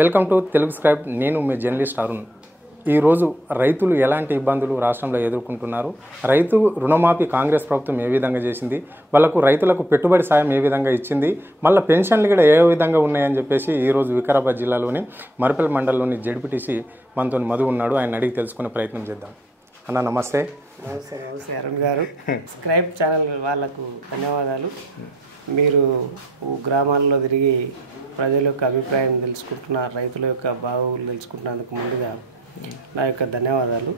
Welcome to Telugu scribe. నేను మీ journalist Arun. ఈరోజు రైతులు ఎలాంటి ఇబ్బందులు రాష్ట్రంలో ఎదుర్కొంటున్నారు, రైతు రుణమాఫీ కాంగ్రెస్ ప్రభుత్వం ఏ విధంగా చేసింది, రైతులకు పెట్టుబడి సాయం ఏ విధంగా ఇచ్చింది, మళ్ళీ పెన్షన్లు కూడా ఏ విధంగా ఉన్నాయని చెప్పేసి ఈరోజు వికారాబాద్ జిల్లాలోని మరపల్లి మండలంలోని జెడ్పీటీసీ మనతో మధు ఉన్నాడు. ఆయన అడిగి తెలుసుకునే ప్రయత్నం చేద్దాం. అన్న నమస్తే. నమస్తే అరుణ్ గారు. స్క్రైబ్ ఛానల్ వాళ్ళకు ధన్యవాదాలు. మీరు గ్రామాల్లో తిరిగి ప్రజల యొక్క అభిప్రాయం తెలుసుకుంటున్నారు, రైతుల యొక్క బాగోగులు తెలుసుకుంటున్నందుకు ముందుగా నా యొక్క ధన్యవాదాలు.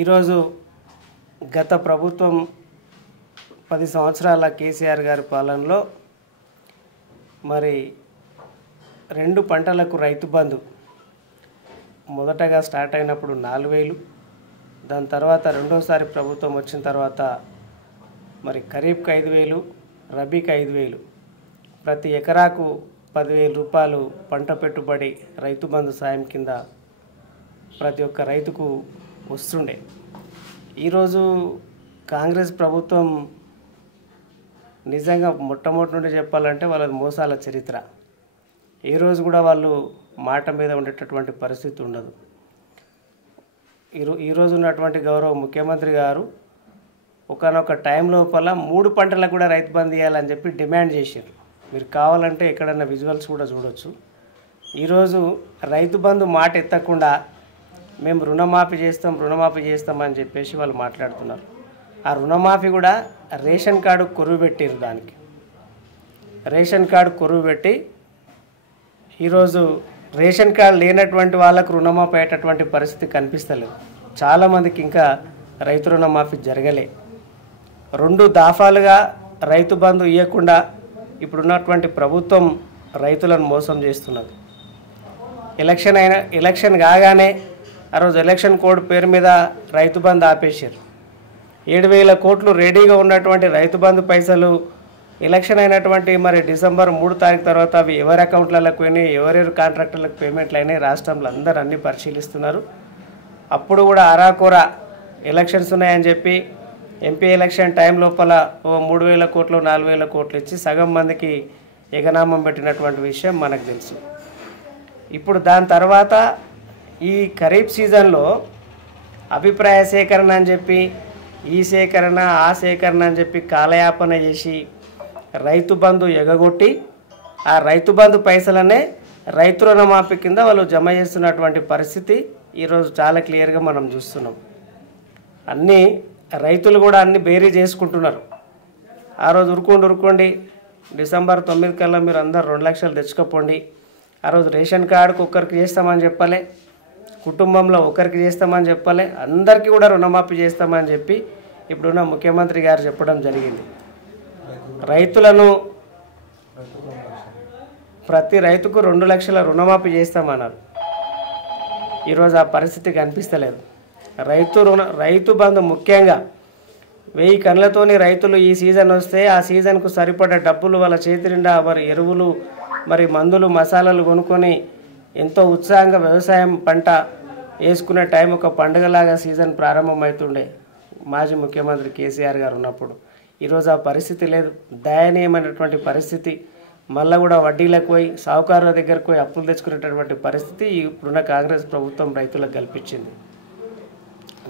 ఈరోజు గత ప్రభుత్వం 10 సంవత్సరాల కేసీఆర్ గారి పాలనలో మరి 2 పంటలకు రైతు బంధు మొదటగా స్టార్ట్ అయినప్పుడు 4,000, దాని తర్వాత రెండోసారి ప్రభుత్వం వచ్చిన తర్వాత మరి ఖరీఫ్కి 5,000, రబీకి 5,000, ప్రతి ఎకరాకు 10,000 రూపాయలు పంట పెట్టుబడి రైతు బంధు సాయం కింద ప్రతి ఒక్క రైతుకు వస్తుండే. ఈరోజు కాంగ్రెస్ ప్రభుత్వం నిజంగా మొట్టమొదటి నుండి చెప్పాలంటే వాళ్ళది మోసాల చరిత్ర. ఏ రోజు కూడా వాళ్ళు మాట మీద ఉండేటటువంటి పరిస్థితి ఉండదు. ఈరోజు ఉన్నటువంటి గౌరవ ముఖ్యమంత్రి గారు ఒకనొక టైం లోపల 3 పంటలకు కూడా రైతు బంధు ఇవ్వాలని చెప్పి డిమాండ్ చేశారు. మీరు కావాలంటే ఎక్కడన్నా విజువల్స్ కూడా చూడొచ్చు. ఈరోజు రైతు బంధు మాట ఎత్తకుండా మేము రుణమాఫీ చేస్తామని చెప్పేసి వాళ్ళు మాట్లాడుతున్నారు. ఆ రుణమాఫీ కూడా రేషన్ కార్డు కొరువు పెట్టారు. దానికి రేషన్ కార్డు కొరువు పెట్టి ఈరోజు రేషన్ కార్డు లేనటువంటి వాళ్ళకు రుణమాఫీ అయ్యేటటువంటి పరిస్థితి కనిపిస్తలేదు. చాలామందికి ఇంకా రైతు రుణమాఫీ జరగలే. 2 దఫాలుగా రైతు బంధు ఇవ్వకుండా ఇప్పుడున్నటువంటి ప్రభుత్వం రైతులను మోసం చేస్తున్నది. ఎలక్షన్ కాగానే ఆ రోజు ఎలక్షన్ కోడ్ పేరు మీద రైతు బంధు ఆపేశారు. 7,000 కోట్లు రెడీగా ఉన్నటువంటి రైతు బంధు పైసలు ఎలక్షన్ అయినటువంటి మరి డిసెంబర్ 3 తారీఖు తర్వాత అవి ఎవరి అకౌంట్లకు పోయినాయి, ఎవరెవరు కాంట్రాక్టర్లకు పేమెంట్లు అయినాయి, రాష్ట్రంలో అందరూ అన్నీ పరిశీలిస్తున్నారు. అప్పుడు కూడా అరాకొర ఎలక్షన్స్ ఉన్నాయని చెప్పి ఎంపీ ఎలక్షన్ టైం లోపల 3,000 కోట్లు 4,000 కోట్లు ఇచ్చి సగం మందికి ఎగనామం పెట్టినటువంటి విషయం మనకు తెలుసు. ఇప్పుడు దాని తర్వాత ఈ ఖరీఫ్ సీజన్లో అభిప్రాయ సేకరణ అని చెప్పి ఈ సేకరణ ఆ సేకరణ అని చెప్పి కాలయాపన చేసి రైతు బంధు ఎగగొట్టి ఆ రైతు బంధు పైసలనే రైతు రుణమాఫీ కింద వాళ్ళు జమ చేస్తున్నటువంటి పరిస్థితి ఈరోజు చాలా క్లియర్గా మనం చూస్తున్నాం. అన్నీ రైతులు కూడా అన్ని బేరీ చేసుకుంటున్నారు. ఆ రోజు ఉరుకోండి డిసెంబర్ 9 కల్లా మీరు అందరు 2 లక్షలు తెచ్చుకోపోండి. ఆ రోజు రేషన్ కార్డుకు ఒక్కరికి చేస్తామని చెప్పలే, కుటుంబంలో ఒకరికి చేస్తామని చెప్పలే, అందరికీ కూడా రుణమాఫీ చేస్తామని చెప్పి ఇప్పుడున్న ముఖ్యమంత్రి గారు చెప్పడం జరిగింది. రైతులను ప్రతి రైతుకు 2 లక్షల రుణమాఫీ చేస్తామన్నారు. ఈరోజు ఆ పరిస్థితి కనిపిస్తలేదు. రైతు బంధు ముఖ్యంగా 1000 కళ్ళతోని రైతులు ఈ సీజన్ వస్తే ఆ సీజన్కు సరిపడ డబ్బులు వాళ్ళ చేతి నిండా మరి ఎరువులు మరి మందులు మసాలాలు కొనుక్కొని ఎంతో ఉత్సాహంగా వ్యవసాయం పంట వేసుకునే టైం ఒక పండుగలాగా సీజన్ ప్రారంభమవుతుండే మాజీ ముఖ్యమంత్రి కేసీఆర్ గారు ఉన్నప్పుడు. ఈరోజు ఆ పరిస్థితి లేదు. దయనీయమైనటువంటి పరిస్థితి. మళ్ళీ కూడా వడ్డీలకు పోయి సాహుకారుల దగ్గరకు పోయి అప్పులు తెచ్చుకునేటటువంటి పరిస్థితి ఇప్పుడున్న కాంగ్రెస్ ప్రభుత్వం రైతులకు కల్పించింది.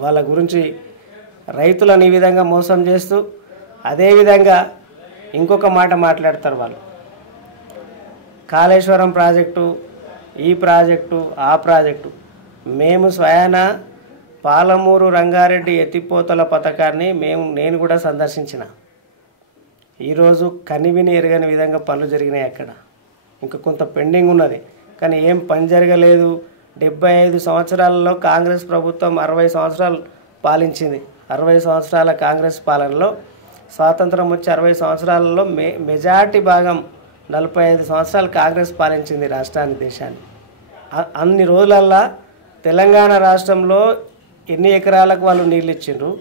వాళ్ళ గురించి రైతులను ఈ విధంగా మోసం చేస్తూ అదేవిధంగా ఇంకొక మాట మాట్లాడతారు వాళ్ళు. కాళేశ్వరం ప్రాజెక్టు, ఈ ప్రాజెక్టు, ఆ ప్రాజెక్టు. మేము స్వయాన పాలమూరు రంగారెడ్డి ఎత్తిపోతల పథకాన్ని నేను కూడా సందర్శించిన. ఈరోజు కనివిని ఎరగని విధంగా పనులు జరిగినాయి. అక్కడ ఇంకా కొంత పెండింగ్ ఉన్నది, కానీ ఏం పని జరగలేదు. 75 సంవత్సరాలలో కాంగ్రెస్ ప్రభుత్వం 60 సంవత్సరాలు పాలించింది. 60 సంవత్సరాల కాంగ్రెస్ పాలనలో స్వాతంత్రం వచ్చి 60 సంవత్సరాలలో మెజార్టీ భాగం 45 సంవత్సరాలు కాంగ్రెస్ పాలించింది రాష్ట్రాన్ని, దేశాన్ని. అన్ని రోజులల్లా తెలంగాణ రాష్ట్రంలో ఎన్ని ఎకరాలకు వాళ్ళు నీళ్ళు ఇచ్చిండ్రు,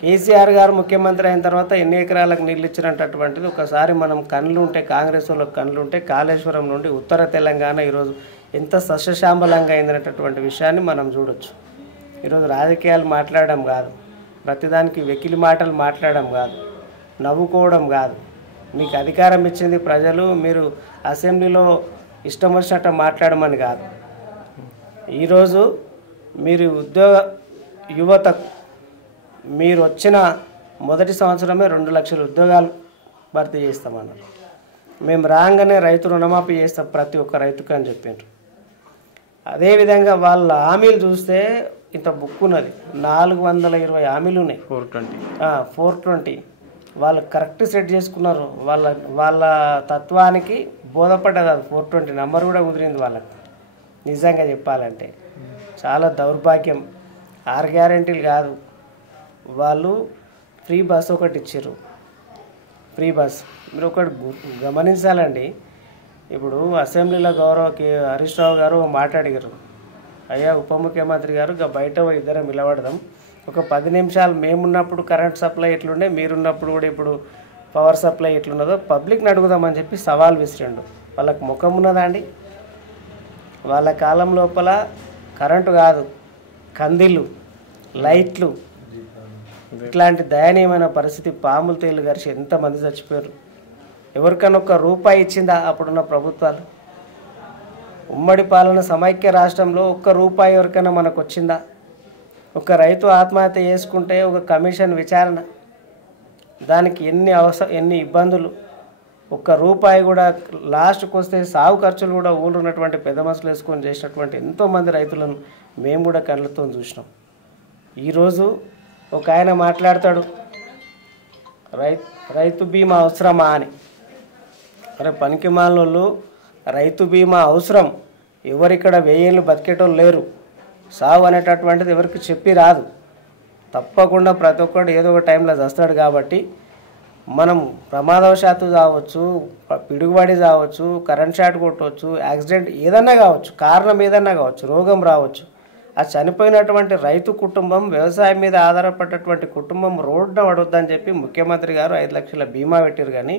కేసీఆర్ గారు ముఖ్యమంత్రి అయిన తర్వాత ఎన్ని ఎకరాలకు నీళ్ళు ఇచ్చినటువంటిది ఒకసారి మనం కళ్ళుంటే, కాంగ్రెస్ వాళ్ళకి కళ్ళుంటే కాళేశ్వరం నుండి ఉత్తర తెలంగాణ ఈరోజు ఎంత సస్యశాంబలంగా అయిందనేటటువంటి విషయాన్ని మనం చూడొచ్చు. ఈరోజు రాజకీయాలు మాట్లాడడం కాదు, ప్రతిదానికి వెకిలి మాటలు మాట్లాడడం కాదు, నవ్వుకోవడం కాదు. మీకు అధికారం ఇచ్చింది ప్రజలు. మీరు అసెంబ్లీలో ఇష్టం వచ్చినట్టు మాట్లాడమని కాదు. ఈరోజు మీరు యువత మీరు వచ్చిన మొదటి సంవత్సరమే 2 లక్షల ఉద్యోగాలు భర్తీ చేస్తామన్నారు. మేము రాగానే రైతు రుణమాఫీ చేస్తాం ప్రతి ఒక్క రైతుకు అని చెప్పిండ్రు. అదేవిధంగా వాళ్ళ హామీలు చూస్తే ఇంత బుక్ ఉన్నది, 420 హామీలు ఉన్నాయి. 420 వాళ్ళు కరెక్ట్ సెట్ చేసుకున్నారు. వాళ్ళ తత్వానికి బోధపడ్డది. అది 420 నెంబర్ కూడా కుదిరింది వాళ్ళకి. నిజంగా చెప్పాలంటే చాలా దౌర్భాగ్యం. 6 గ్యారెంటీలు కాదు, వాళ్ళు ఫ్రీ బస్ ఒకటి ఇచ్చారు. ఫ్రీ బస్ మీరు ఒకటి గమనించాలండి. ఇప్పుడు అసెంబ్లీలో హరీష్ రావు గారు మాట్లాడారు, అయ్యా ఉప ముఖ్యమంత్రి గారు బయట ఇద్దరం నిలబడదాం, ఒక 10 నిమిషాలు మేమున్నప్పుడు కరెంట్ సప్లై ఎట్లుండే, మీరున్నప్పుడు కూడా ఇప్పుడు పవర్ సప్లై ఎట్లున్నదో పబ్లిక్ని అడుగుదామని చెప్పి సవాల్ విసిరిండు. వాళ్ళకి ముఖం ఉన్నదా అండి? వాళ్ళ కాలం లోపల కరెంటు కాదు, కందిళ్ళు, లైట్లు, ఇట్లాంటి దయనీయమైన పరిస్థితి. పాములు తేలు గరిచి ఎంతమంది చచ్చిపోయారు. ఎవరికైనా ₹1 ఇచ్చిందా అప్పుడున్న ప్రభుత్వాలు? ఉమ్మడి పాలన సమైక్య రాష్ట్రంలో ₹1 ఎవరికైనా మనకు వచ్చిందా? ఒక రైతు ఆత్మహత్య చేసుకుంటే ఒక కమిషన్ విచారణ, దానికి ఎన్ని ఇబ్బందులు. ₹1 కూడా లాస్ట్కి వస్తే సాగు ఖర్చులు కూడా ఊళ్ళో ఉన్నటువంటి పెద్ద మనుషులు వేసుకొని చేసినటువంటి ఎంతోమంది రైతులను మేము కూడా కళ్ళతో చూసినాం. ఈరోజు ఒక ఆయన మాట్లాడతాడు, రైతు బీమా అవసరమా అని. అరే పనికిమాలోళ్ళు, రైతు బీమా అవసరం. ఎవరిక్కడ 1000 ఏళ్ళు బతికేటోళ్ళు లేరు. సాగు అనేటటువంటిది ఎవరికి చెప్పి రాదు. తప్పకుండా ప్రతి ఒక్కడు ఏదో ఒక టైంలో చస్తాడు. కాబట్టి మనం ప్రమాదవశాత్తు కావచ్చు, పిడుగుబడి కావచ్చు, కరెంట్ షాట్ కొట్టవచ్చు, యాక్సిడెంట్ ఏదన్నా కావచ్చు, కారణం ఏదన్నా కావచ్చు, రోగం రావచ్చు. ఆ చనిపోయినటువంటి రైతు కుటుంబం, వ్యవసాయం మీద ఆధారపడ్డటువంటి కుటుంబం రోడ్డున పడొద్దని చెప్పి ముఖ్యమంత్రి గారు 5 లక్షల బీమా పెట్టారు. కానీ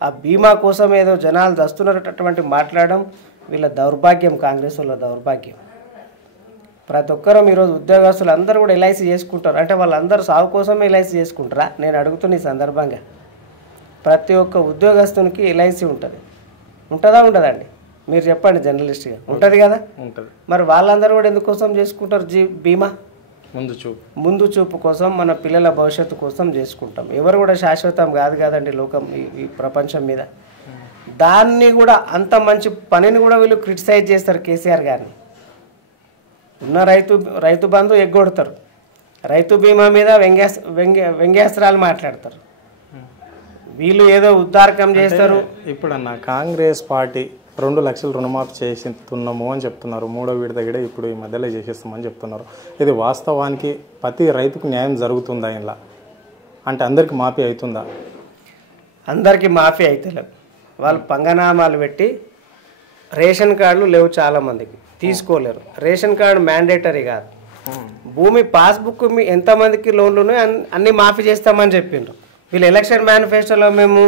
ఆ బీమా కోసం ఏదో జనాలు దస్తున్నటువంటి మాట్లాడడం వీళ్ళ దౌర్భాగ్యం, కాంగ్రెస్ వాళ్ళ దౌర్భాగ్యం. ప్రతి ఒక్కరూ ఈరోజు ఉద్యోగస్తులు అందరూ కూడా ఎల్ఐసి చేసుకుంటారు. అంటే వాళ్ళందరూ సాగు కోసమే ఎల్ఐసి చేసుకుంటారా? నేను అడుగుతున్న ఈ సందర్భంగా ప్రతి ఒక్క ఉద్యోగస్తునికి ఎల్ఐసి ఉంటుంది. ఉంటుందా ఉండదండి? మీరు చెప్పండి జర్నలిస్ట్గా. ఉంటుంది కదా? ఉంటుంది. మరి వాళ్ళందరూ కూడా ఎందుకోసం చేసుకుంటారు బీమా? ముందు చూపు కోసం, మన పిల్లల భవిష్యత్తు కోసం చేసుకుంటాం. ఎవరు కూడా శాశ్వతం కాదు కదండి లోకం, ఈ ప్రపంచం మీద. దాన్ని కూడా అంత మంచి పనిని కూడా వీళ్ళు క్రిటిసైజ్ చేస్తారు కేసీఆర్ గారిని. ఉన్న రైతు బంధు ఎగ్గొడతారు, రైతు బీమా మీద వ్యంగ్యాస్త్రాలు మాట్లాడతారు. వీళ్ళు ఏదో ఉద్దారకం చేస్తారు. ఇప్పుడు అన్న కాంగ్రెస్ పార్టీ 2 లక్షలు రుణమాఫీ చేస్తున్నాము అని చెప్తున్నారు. 3వ విడత కూడా ఇప్పుడు ఈ మధ్యలో చేసేస్తామని చెప్తున్నారు. ఇది వాస్తవానికి ప్రతి రైతుకు న్యాయం జరుగుతుందా? ఇలా అంటే అందరికీ మాఫీ అవుతుందా? అందరికీ మాఫీ అవుతలేదు. వాళ్ళు పంగనామాలు పెట్టి రేషన్ కార్డులు లేవు, చాలామందికి తీసుకోలేరు. రేషన్ కార్డు మ్యాండేటరీ కాదు. భూమి పాస్బుక్ ఎంతమందికి లోన్లు ఉన్నాయో అన్నీ మాఫీ చేస్తామని చెప్పిండ్రు. వీళ్ళు ఎలక్షన్ మేనిఫెస్టోలో మేము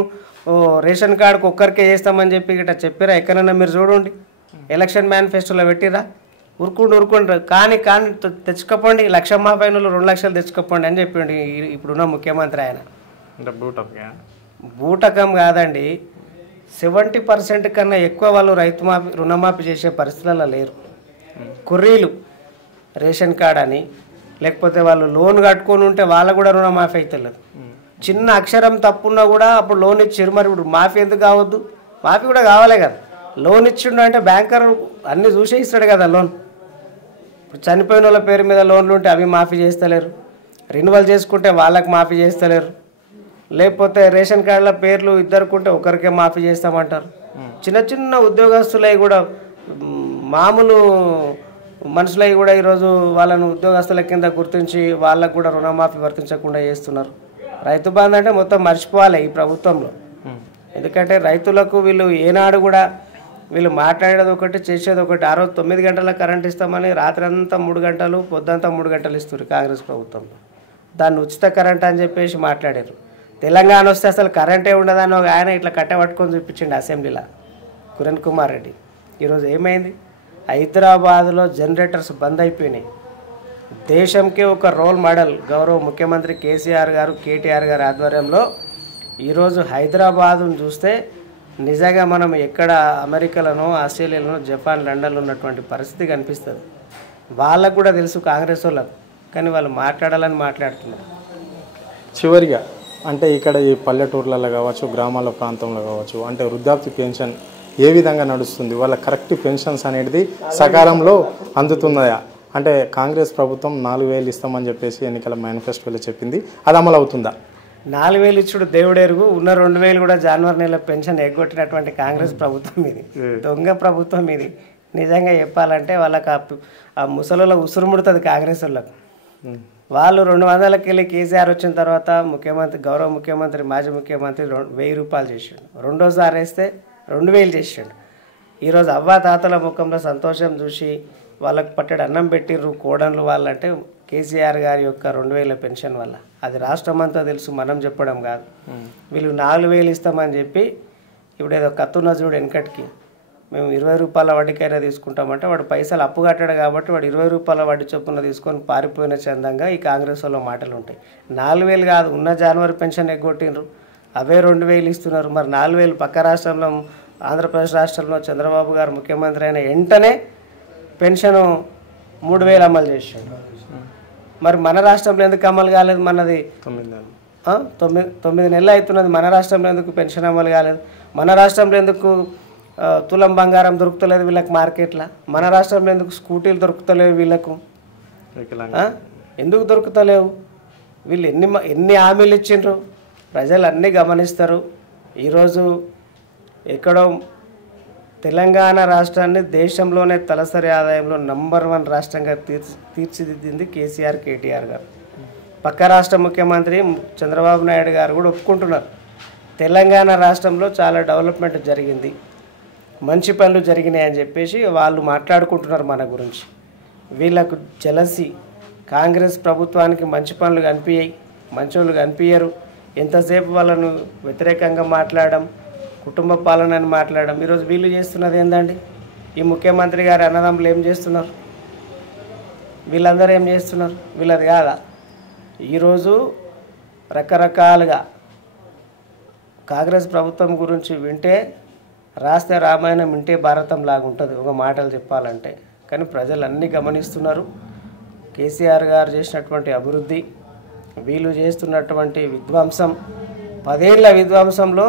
రేషన్ కార్డుకు ఒక్కరికే చేస్తామని చెప్పి ఇట్లా చెప్పారా? ఎక్కడన్నా మీరు చూడండి, ఎలక్షన్ మేనిఫెస్టోలో పెట్టిరా? ఉరుకుండ్రు కానీ తెచ్చుకోపోండి, 1 లక్ష మాఫీ అయిన 2 లక్షలు తెచ్చుకోపోండి అని చెప్పిండి ఇప్పుడున్న ముఖ్యమంత్రి ఆయన. బూటకం కాదండి, 70% కన్నా ఎక్కువ వాళ్ళు రుణమాఫీ చేసే పరిస్థితులలో లేరు. కుర్రీలు రేషన్ కార్డ్ అని, లేకపోతే వాళ్ళు లోన్ కట్టుకొని ఉంటే వాళ్ళకు కూడా రుణమాఫీ అవుతలేదు. చిన్న అక్షరం తప్పున్నా కూడా అప్పుడు లోన్ ఇచ్చారు. మరి ఇప్పుడు మాఫీ ఎందుకు కావద్దు? మాఫీ కూడా కావాలే కదా. లోన్ ఇచ్చిండు అంటే బ్యాంకర్ అన్నీ చూసే ఇస్తాడు కదా లోన్. ఇప్పుడు చనిపోయిన వాళ్ళ పేరు మీద లోన్లు ఉంటే అవి మాఫీ చేస్తలేరు, రెన్యువల్ చేసుకుంటే వాళ్ళకి మాఫీ చేస్తలేరు, లేకపోతే రేషన్ కార్డుల పేర్లు ఇద్దరుకుంటే ఒకరికే మాఫీ చేస్తామంటారు. చిన్న చిన్న ఉద్యోగస్తులై కూడా, మామూలు మనుషులై కూడా ఈరోజు వాళ్ళను ఉద్యోగస్తుల కింద గుర్తించి వాళ్ళకు కూడా రుణమాఫీ వర్తించకుండా చేస్తున్నారు. రైతు బంధు అంటే మొత్తం మర్చిపోవాలి ఈ ప్రభుత్వంలో. ఎందుకంటే రైతులకు వీళ్ళు ఏనాడు కూడా వీళ్ళు మాట్లాడేది ఒకటి, చేసేది ఒకటి. ఆ రోజు 9 గంటల కరెంట్ ఇస్తామని రాత్రి అంతా 3 గంటలు, పొద్దంతా 3 గంటలు ఇస్తారు కాంగ్రెస్ ప్రభుత్వంలో. దాన్ని ఉచిత కరెంట్ అని చెప్పేసి మాట్లాడారు. తెలంగాణ వస్తే అసలు కరెంటే ఉండదని ఒక ఆయన ఇట్లా కట్టబట్టుకొని చూపించండి అసెంబ్లీలో, కిరణ్ కుమార్ రెడ్డి. ఈరోజు ఏమైంది? హైదరాబాద్లో జనరేటర్స్ బంద్ అయిపోయినాయి. దేశంకే ఒక రోల్ మోడల్ గౌరవ ముఖ్యమంత్రి కేసీఆర్ గారు, కేటీఆర్ గారి ఆధ్వర్యంలో ఈరోజు హైదరాబాదును చూస్తే నిజంగా మనం ఎక్కడ అమెరికాలోనో ఆస్ట్రేలియాలోనో జపాన్ లండన్లో ఉన్నటువంటి పరిస్థితి కనిపిస్తుంది. వాళ్ళకు కూడా తెలుసు కాంగ్రెస్ వాళ్ళకు, కానీ వాళ్ళు మాట్లాడాలని మాట్లాడుతున్నారు. చివరిగా అంటే ఇక్కడ ఈ పల్లెటూర్లలో కావచ్చు, గ్రామాల ప్రాంతంలో కావచ్చు, అంటే వృద్ధాప్య పెన్షన్ ఏ విధంగా నడుస్తుంది? వాళ్ళ కరెక్ట్ పెన్షన్స్ అనేది సకాలంలో అందుతున్నాయా? అంటే కాంగ్రెస్ ప్రభుత్వం 4,000 ఇస్తామని చెప్పేసి ఎన్నికల మేనిఫెస్టోలో చెప్పింది, అది అమలు అవుతుందా? 4,000 ఇచ్చుడు దేవుడెరుగు, ఉన్న 2,000 కూడా జనవరి నెల పెన్షన్ ఎగ్గొట్టినటువంటి కాంగ్రెస్ ప్రభుత్వం ఇది, దొంగ ప్రభుత్వం ఇది. నిజంగా చెప్పాలంటే వాళ్ళకి ఆ ముసలిలో ఉసురుముడుతుంది కాంగ్రెస్ వాళ్ళకు. వాళ్ళు 200కి వెళ్ళి కేసీఆర్ వచ్చిన తర్వాత ముఖ్యమంత్రి, గౌరవ ముఖ్యమంత్రి, మాజీ ముఖ్యమంత్రి 1,000 రూపాయలు చేసిండు. రెండోసారి వేస్తే 2,000 చేసిండు. ఈరోజు అవ్వా తాతల ముఖంలో సంతోషం చూసి వాళ్ళకి పట్టడి అన్నం పెట్టిర్రు కోడన్లు వాళ్ళంటే కేసీఆర్ గారి యొక్క 2,000 పెన్షన్ వల్ల. అది రాష్ట్రం అంతా తెలుసు, మనం చెప్పడం కాదు. వీళ్ళు 4,000 ఇస్తామని చెప్పి ఇప్పుడు ఏదో కత్తున్న చూడు వెనకటికి, మేము 20 రూపాయల వడ్డీకైనా తీసుకుంటామంటే వాడు పైసలు అప్పు కట్టాడు కాబట్టి వాడు 20 రూపాయల వడ్డీ చొప్పున తీసుకొని పారిపోయిన చందంగా ఈ కాంగ్రెస్ వాళ్ళ మాటలు ఉంటాయి. 4,000 కాదు, ఉన్న జనవరి పెన్షన్ ఎగ్గొట్టిండ్రు, అవే 2,000 ఇస్తున్నారు. మరి 4,000 పక్క రాష్ట్రంలో, ఆంధ్రప్రదేశ్ రాష్ట్రంలో చంద్రబాబు గారు ముఖ్యమంత్రి అయిన వెంటనే పెన్షన్ 3,000 అమలు చేసిండు. మరి మన రాష్ట్రంలో ఎందుకు అమలు కాలేదు? మనది 9 నెలలు అవుతున్నది, మన రాష్ట్రంలో ఎందుకు పెన్షన్ అమలు కాలేదు? మన రాష్ట్రంలో ఎందుకు తులం బంగారం దొరుకుతలేదు వీళ్ళకి మార్కెట్లో? మన రాష్ట్రంలో ఎందుకు స్కూటీలు దొరుకుతలేవు వీళ్ళకు? ఎందుకు దొరుకుతలేవు? వీళ్ళు ఎన్ని హామీలు ఇచ్చిండ్రు? ప్రజలు అన్నీ గమనిస్తారు. ఈరోజు ఎక్కడో తెలంగాణ రాష్ట్రాన్ని దేశంలోనే తలసరి ఆదాయంలో నంబర్ 1 రాష్ట్రంగా తీర్చిదిద్దింది కేసీఆర్, కేటీఆర్ గారు. పక్క రాష్ట్ర ముఖ్యమంత్రి చంద్రబాబు నాయుడు గారు కూడా ఒప్పుకుంటున్నారు, తెలంగాణ రాష్ట్రంలో చాలా డెవలప్మెంట్ జరిగింది, మంచి పనులు జరిగినాయి అని చెప్పేసి వాళ్ళు మాట్లాడుకుంటున్నారు మన గురించి. వీళ్ళకు జలసి, కాంగ్రెస్ ప్రభుత్వానికి మంచి పనులు కనిపించాయి, మంచి వాళ్ళు కనిపించరు. ఎంతసేపు వాళ్ళను వ్యతిరేకంగా మాట్లాడడం, కుటుంబ పాలన అని మాట్లాడడం. ఈరోజు వీళ్ళు చేస్తున్నది ఏందండి? ఈ ముఖ్యమంత్రి గారి అన్నదమ్ములు ఏం చేస్తున్నారు? వీళ్ళందరూ ఏం చేస్తున్నారు? వీళ్ళది కాదా? ఈరోజు రకరకాలుగా కాంగ్రెస్ ప్రభుత్వం గురించి వింటే రాస్తే రామాయణం, వింటే భారతం లాగా ఉంటుంది ఒక మాటలు చెప్పాలంటే. కానీ ప్రజలు అన్నీ గమనిస్తున్నారు. కేసీఆర్ గారు చేసినటువంటి అభివృద్ధి, వీళ్ళు చేస్తున్నటువంటి విధ్వంసం, 10 ఏళ్ల విధ్వంసంలో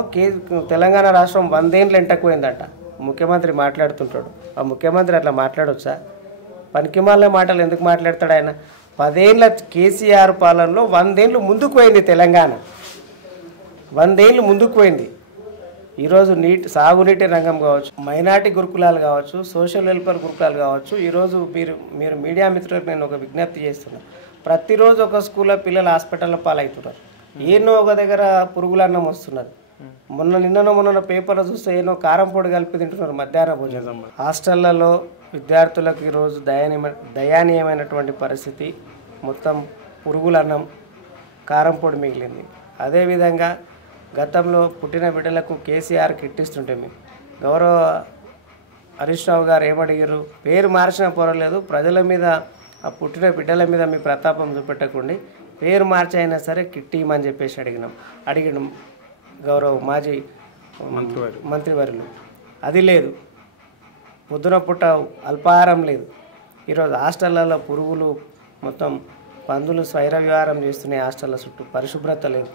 తెలంగాణ రాష్ట్రం 100 ఏళ్ళు ఎంటకపోయిందట. ముఖ్యమంత్రి మాట్లాడుతుంటాడు, ఆ ముఖ్యమంత్రి అట్లా మాట్లాడొచ్చా? పనికిమాల మాటలు ఎందుకు మాట్లాడతాడు ఆయన? 10 ఏళ్ళ కేసీఆర్ పాలనలో 100 ఏళ్ళు ముందుకు పోయింది తెలంగాణ, 100 ఏళ్ళు ముందుకు పోయింది. ఈరోజు సాగునీటి రంగం కావచ్చు, మైనార్టీ గురుకులాలు కావచ్చు, సోషల్ వెల్ఫేర్ గురుకులాలు కావచ్చు. ఈరోజు మీరు మీడియా మిత్రులకు నేను ఒక విజ్ఞప్తి చేస్తున్నాను. ప్రతిరోజు ఒక స్కూల్లో పిల్లలు హాస్పిటల్లో పాలవుతున్నారు. ఏనో ఒక దగ్గర పురుగులన్నం వస్తున్నది. మొన్న పేపర్లో చూస్తే ఏనో కారం పొడి కలిపి తింటున్నారు మధ్యాహ్న భోజనం. హాస్టళ్లలో విద్యార్థులకు ఈరోజు దయానీయమైనటువంటి పరిస్థితి. మొత్తం పురుగులన్నం, కారం పొడి మిగిలింది. అదేవిధంగా గతంలో పుట్టిన బిడ్డలకు కేసీఆర్ కిట్ ఇస్తుంటే గౌరవ హరీష్ రావు గారు ఏమడిగారు? పేరు మార్చినా పర్వాలేదు, ప్రజల మీద, ఆ పుట్టిన బిడ్డల మీద మీ ప్రతాపం చూపెట్టకండి, పేరు మార్చి అయినా సరే కిట్ ఇవ్వమని చెప్పేసి అడిగినాం గౌరవ మాజీ మంత్రివర్యులు. అది లేదు. పొద్దున పుట్ట అల్పాహారం లేదు. ఈరోజు హాస్టళ్లలో పురుగులు, మొత్తం పందులు స్వైర విహారం చేస్తున్నాయి హాస్టళ్ళ చుట్టూ. పరిశుభ్రత లేదు.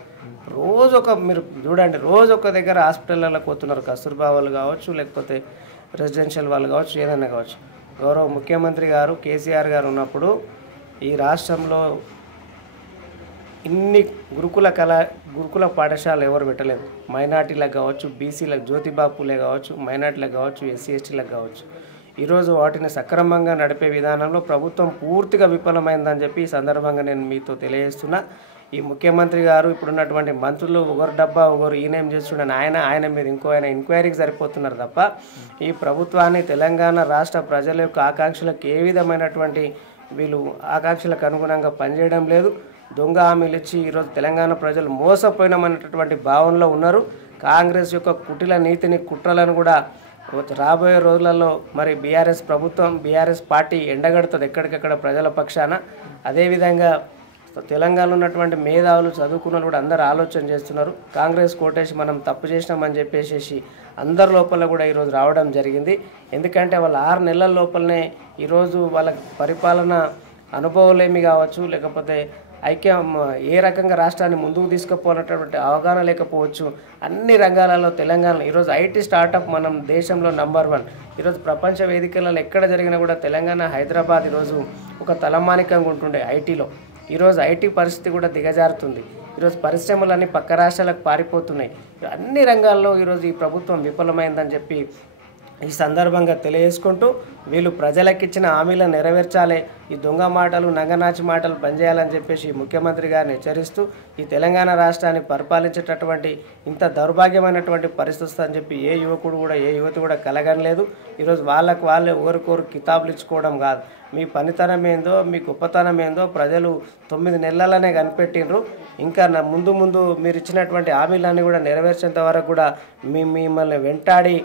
మీరు చూడండి, రోజు ఒక దగ్గర హాస్పిటళ్ళలో పోతున్నారు. కస్తూర్బా వాళ్ళు కావచ్చు, లేకపోతే రెసిడెన్షియల్ వాళ్ళు కావచ్చు, ఏదైనా కావచ్చు. గౌరవ ముఖ్యమంత్రి గారు కేసీఆర్ గారు ఉన్నప్పుడు ఈ రాష్ట్రంలో ఇన్ని గురుకుల పాఠశాలలు ఎవరు పెట్టలేదు. మైనార్టీలకు కావచ్చు, బీసీలకు, జ్యోతిబాపులే కావచ్చు, మైనార్టీలకు కావచ్చు, ఎస్సీ ఎస్టీలకు కావచ్చు. ఈరోజు వాటిని సక్రమంగా నడిపే విధానంలో ప్రభుత్వం పూర్తిగా విఫలమైందని చెప్పి ఈ సందర్భంగా నేను మీతో తెలియజేస్తున్నా. ఈ ముఖ్యమంత్రి గారు, ఇప్పుడున్నటువంటి మంత్రులు ఒకరు డబ్బా ఒకరు ఈయనేం చేస్తుండని ఆయన మీద ఆయన ఎంక్వైరీకి సరిపోతున్నారు తప్ప ఈ ప్రభుత్వాన్ని, తెలంగాణ రాష్ట్ర ప్రజల యొక్క ఆకాంక్షలకు ఏ విధమైనటువంటి వీళ్ళు ఆకాంక్షలకు అనుగుణంగా పనిచేయడం లేదు. దొంగ హామీలు ఇచ్చి ఈరోజు తెలంగాణ ప్రజలు మోసపోయినామన్నటువంటి భావనలో ఉన్నారు. కాంగ్రెస్ యొక్క కుటిల నీతిని, కుట్రలను కూడా రాబోయే రోజులలో మరి బీఆర్ఎస్ ప్రభుత్వం, బీఆర్ఎస్ పార్టీ ఎండగడుతుంది ఎక్కడికక్కడ ప్రజల పక్షాన. అదేవిధంగా తెలంగాణలో ఉన్నటువంటి మేధావులు చదువుకున్న వాళ్ళు కూడా అందరూ ఆలోచన చేస్తున్నారు. కాంగ్రెస్ కోటేసి మనం తప్పు చేసినామని చెప్పేసి అందరి లోపల కూడా ఈరోజు రావడం జరిగింది. ఎందుకంటే వాళ్ళ 6 నెలల లోపలనే ఈరోజు వాళ్ళ పరిపాలన అనుభవాలేమి కావచ్చు, లేకపోతే ఏ రకంగా రాష్ట్రాన్ని ముందుకు తీసుకుపోయినటువంటి అవగాహన లేకపోవచ్చు. అన్ని రంగాలలో తెలంగాణ ఈరోజు ఐటీ స్టార్టప్ మనం దేశంలో నంబర్ 1. ఈరోజు ప్రపంచ వేదికలలో ఎక్కడ జరిగినా కూడా తెలంగాణ, హైదరాబాద్ ఈరోజు ఒక తలమానికంగా ఉంటుండే ఐటీలో. ఈరోజు ఐటీ పరిస్థితి కూడా దిగజారుతుంది. ఈరోజు పరిశ్రమలన్నీ పక్క రాష్ట్రాలకు పారిపోతున్నాయి. అన్ని రంగాల్లో ఈరోజు ఈ ప్రభుత్వం విఫలమైందని చెప్పి ఈ సందర్భంగా తెలియజేసుకుంటూ వీళ్ళు ప్రజలకు ఇచ్చిన హామీలను నెరవేర్చాలి, ఈ దొంగ మాటలు నంగనాచి మాటలు పనిచేయాలని చెప్పేసి ముఖ్యమంత్రి గారిని హెచ్చరిస్తూ ఈ తెలంగాణ రాష్ట్రాన్ని పరిపాలించేటటువంటి ఇంత దౌర్భాగ్యమైనటువంటి పరిస్థితి అని చెప్పి ఏ యువకుడు కూడా ఏ యువతి కూడా కలగనలేదు. ఈరోజు వాళ్ళకు వాళ్ళే ఒకరికొరు కితాబులు ఇచ్చుకోవడం కాదు, మీ పనితనం ఏందో మీ గొప్పతనం ఏందో ప్రజలు 9 నెలలనే కనిపెట్టిండ్రు. ఇంకా ముందు ముందు మీరు ఇచ్చినటువంటి హామీలన్నీ కూడా నెరవేర్చేంత వరకు కూడా మిమ్మల్ని వెంటాడి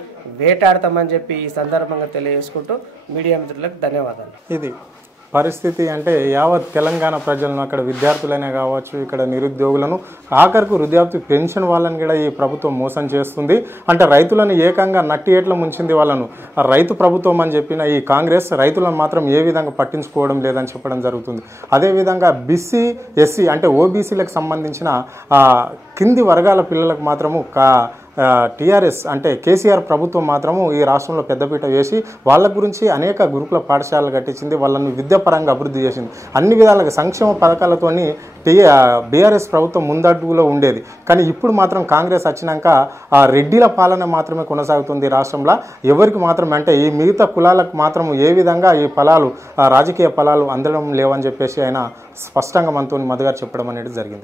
వేటాడతామని చెప్పి ఈ సందర్భంగా తెలియజేసుకుంటూ మీడియా మిత్రులకు ధన్యవాదాలు. ఇది పరిస్థితి. అంటే యావత్ తెలంగాణ ప్రజలను, అక్కడ విద్యార్థులైనా కావచ్చు, ఇక్కడ నిరుద్యోగులను, ఆఖరికి వృద్ధాప్తి పెన్షన్ వాళ్ళని కూడా ఈ ప్రభుత్వం మోసం చేస్తుంది. అంటే రైతులను ఏకంగా నట్టి ఏట్ల ముంచింది వాళ్ళను. రైతు ప్రభుత్వం అని చెప్పిన ఈ కాంగ్రెస్ రైతులను మాత్రం ఏ విధంగా పట్టించుకోవడం లేదని చెప్పడం జరుగుతుంది. అదేవిధంగా బీసీ, ఎస్సీ అంటే ఓబీసీలకు సంబంధించిన కింది వర్గాల పిల్లలకు మాత్రము టీఆర్ఎస్ అంటే కేసీఆర్ ప్రభుత్వం మాత్రము ఈ రాష్ట్రంలో పెద్దపీట వేసి వాళ్ళ గురించి అనేక గురుకుల పాఠశాలలు కట్టించింది, వాళ్ళని విద్యాపరంగా అభివృద్ధి చేసింది. అన్ని విధాలుగా సంక్షేమ పథకాలతోని బీఆర్ఎస్ ప్రభుత్వం ముందడుగులో ఉండేది. కానీ ఇప్పుడు మాత్రం కాంగ్రెస్ వచ్చినాక ఆ రెడ్డిల పాలన మాత్రమే కొనసాగుతుంది రాష్ట్రంలో. ఎవరికి మాత్రమే అంటే ఈ మిగతా కులాలకు మాత్రం ఏ విధంగా ఈ ఫలాలు రాజకీయ ఫలాలు అందడం లేవని చెప్పేసి ఆయన స్పష్టంగా మనతో మధుగారు చెప్పడం అనేది జరిగింది.